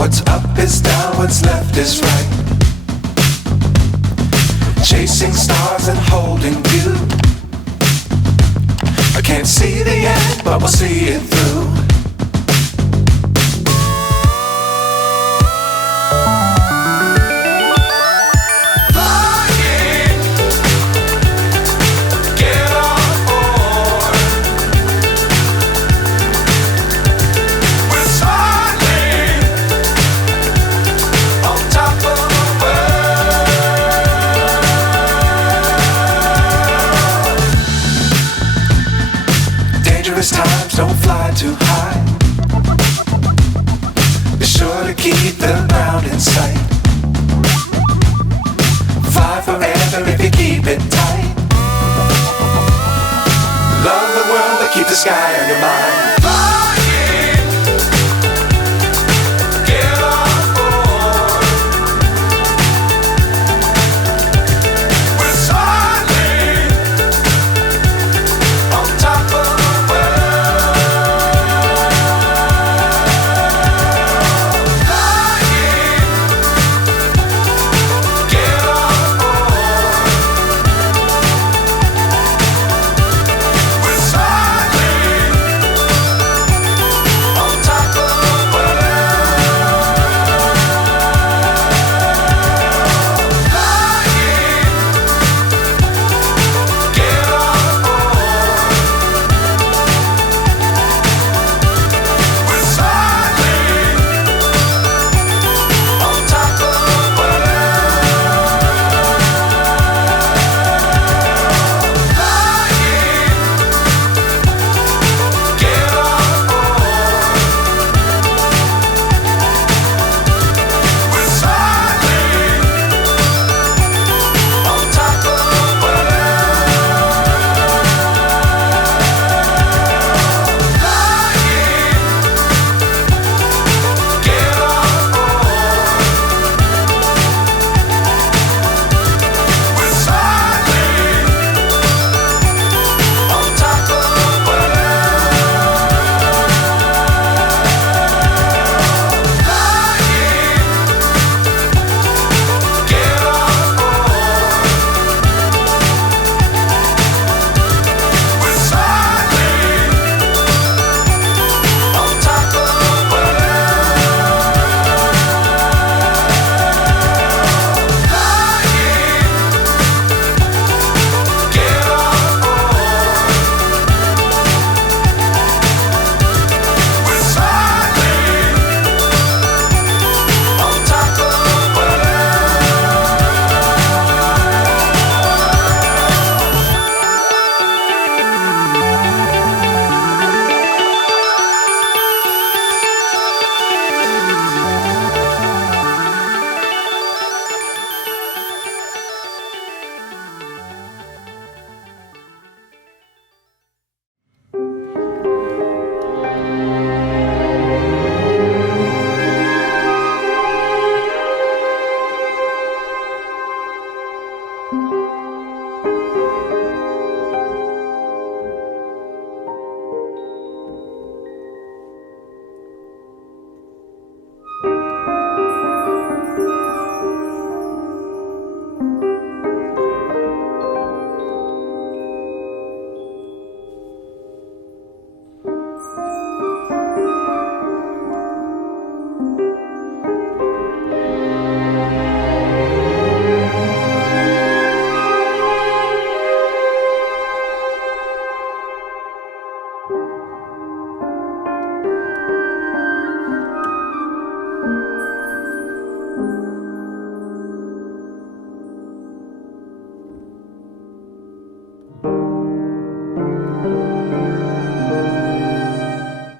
What's up is down, what's left is right. Chasing stars and holding you. I can't see the end, but we'll see it through. Times don't fly too high. Be sure to keep the ground in sight. Fly forever if you keep it tight. Love the world but keep the sky on your mind.